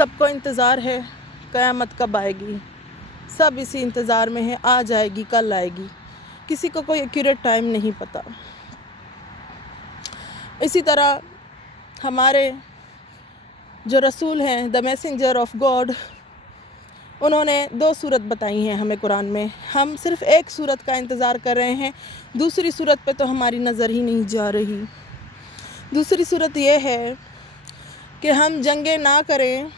سب کو انتظار ہے قیامت کب آئے گی، سب اسی انتظار میں ہے، آ جائے گی کل آئے گی، کسی کو کوئی ایکوریٹ ٹائم نہیں پتہ۔ اسی طرح ہمارے جو رسول ہیں دا میسنجر آف گاڈ، انہوں نے 2 صورت بتائی ہیں ہمیں قرآن میں، ہم صرف ایک صورت کا انتظار کر رہے ہیں، دوسری صورت پہ تو ہماری نظر ہی نہیں جا رہی۔ دوسری صورت یہ ہے کہ ہم جنگیں نہ کریں،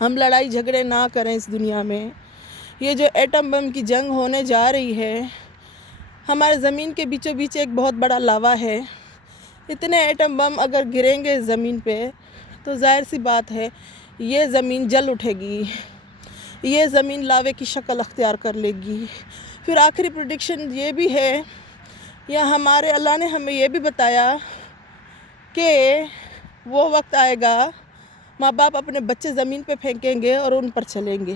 ہم لڑائی جھگڑے نہ کریں اس دنیا میں۔ یہ جو ایٹم بم کی جنگ ہونے جا رہی ہے، ہمارے زمین کے بیچوں بیچ ایک بہت بڑا لاوا ہے، اتنے ایٹم بم اگر گریں گے زمین پہ تو ظاہر سی بات ہے یہ زمین جل اٹھے گی، یہ زمین لاوے کی شکل اختیار کر لے گی۔ پھر آخری پریڈکشن یہ بھی ہے، یا ہمارے اللہ نے ہمیں یہ بھی بتایا کہ وہ وقت آئے گا ماں باپ اپنے بچے زمین پہ پھینکیں گے اور ان پر چلیں گے۔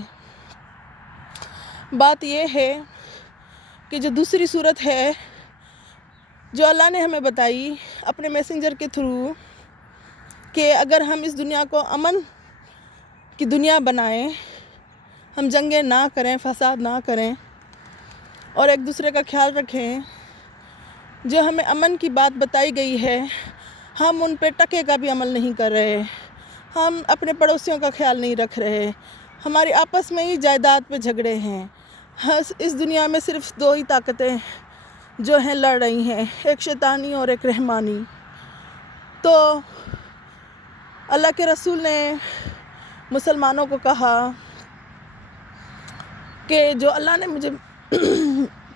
بات یہ ہے کہ جو دوسری صورت ہے جو اللہ نے ہمیں بتائی اپنے میسنجر کے تھرو، کہ اگر ہم اس دنیا کو امن کی دنیا بنائیں، ہم جنگیں نہ کریں، فساد نہ کریں اور ایک دوسرے کا خیال رکھیں، جو ہمیں امن کی بات بتائی گئی ہے ہم ان پہ ٹکے کا بھی عمل نہیں کر رہے، ہم اپنے پڑوسیوں کا خیال نہیں رکھ رہے، ہماری آپس میں ہی جائیداد پہ جھگڑے ہیں۔ اس دنیا میں صرف 2 ہی طاقتیں جو ہیں لڑ رہی ہیں، ایک شیطانی اور ایک رحمانی۔ تو اللہ کے رسول نے مسلمانوں کو کہا کہ جو اللہ نے مجھے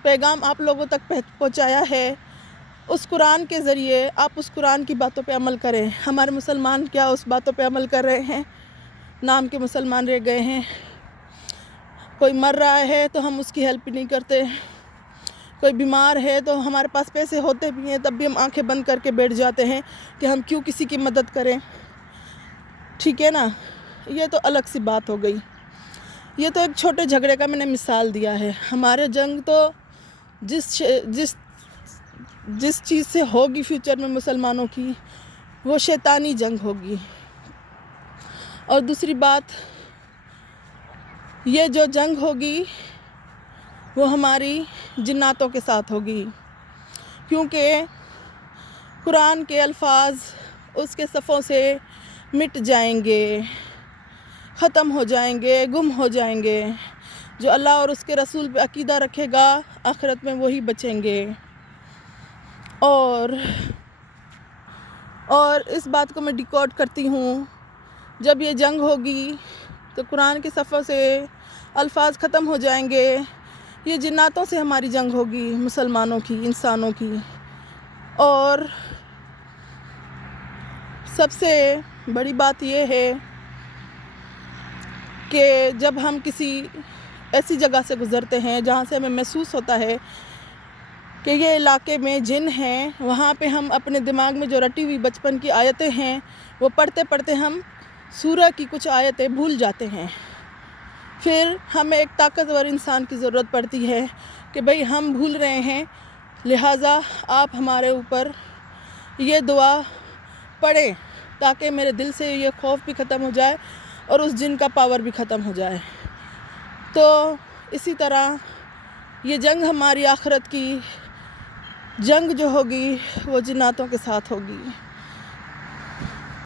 پیغام آپ لوگوں تک پہنچایا ہے اس قرآن کے ذریعے آپ اس قرآن کی باتوں پہ عمل کریں۔ ہمارے مسلمان کیا اس باتوں پہ عمل کر رہے ہیں؟ نام کے مسلمان رہ گئے ہیں۔ کوئی مر رہا ہے تو ہم اس کی ہیلپ نہیں کرتے، کوئی بیمار ہے تو ہمارے پاس پیسے ہوتے بھی ہیں تب بھی ہم آنکھیں بند کر کے بیٹھ جاتے ہیں کہ ہم کیوں کسی کی مدد کریں، ٹھیک ہے نا؟ یہ تو الگ سی بات ہو گئی، یہ تو ایک چھوٹے جھگڑے کا میں نے مثال دیا ہے۔ ہمارے جنگ تو جس چیز سے ہوگی فیوچر میں مسلمانوں کی، وہ شیطانی جنگ ہوگی۔ اور دوسری بات، یہ جو جنگ ہوگی وہ ہماری جناتوں کے ساتھ ہوگی، کیونکہ قرآن کے الفاظ اس کے صفوں سے مٹ جائیں گے، ختم ہو جائیں گے، گم ہو جائیں گے۔ جو اللہ اور اس کے رسول پہ عقیدہ رکھے گا آخرت میں وہی بچیں گے۔ اور اس بات کو میں ڈیکوڈ کرتی ہوں، جب یہ جنگ ہوگی تو قرآن کے صفوں سے الفاظ ختم ہو جائیں گے، یہ جناتوں سے ہماری جنگ ہوگی، مسلمانوں کی، انسانوں کی۔ اور سب سے بڑی بات یہ ہے کہ جب ہم کسی ایسی جگہ سے گزرتے ہیں جہاں سے ہمیں محسوس ہوتا ہے کہ یہ علاقے میں جن ہیں، وہاں پہ ہم اپنے دماغ میں جو رٹی ہوئی بچپن کی آیتیں ہیں وہ پڑھتے پڑھتے ہم سورہ کی کچھ آیتیں بھول جاتے ہیں۔ پھر ہمیں ایک طاقتور انسان کی ضرورت پڑتی ہے کہ بھئی ہم بھول رہے ہیں، لہٰذا آپ ہمارے اوپر یہ دعا پڑھیں تاکہ میرے دل سے یہ خوف بھی ختم ہو جائے اور اس جن کا پاور بھی ختم ہو جائے۔ تو اسی طرح یہ جنگ ہماری آخرت کی جنگ جو ہوگی وہ جناتوں کے ساتھ ہوگی۔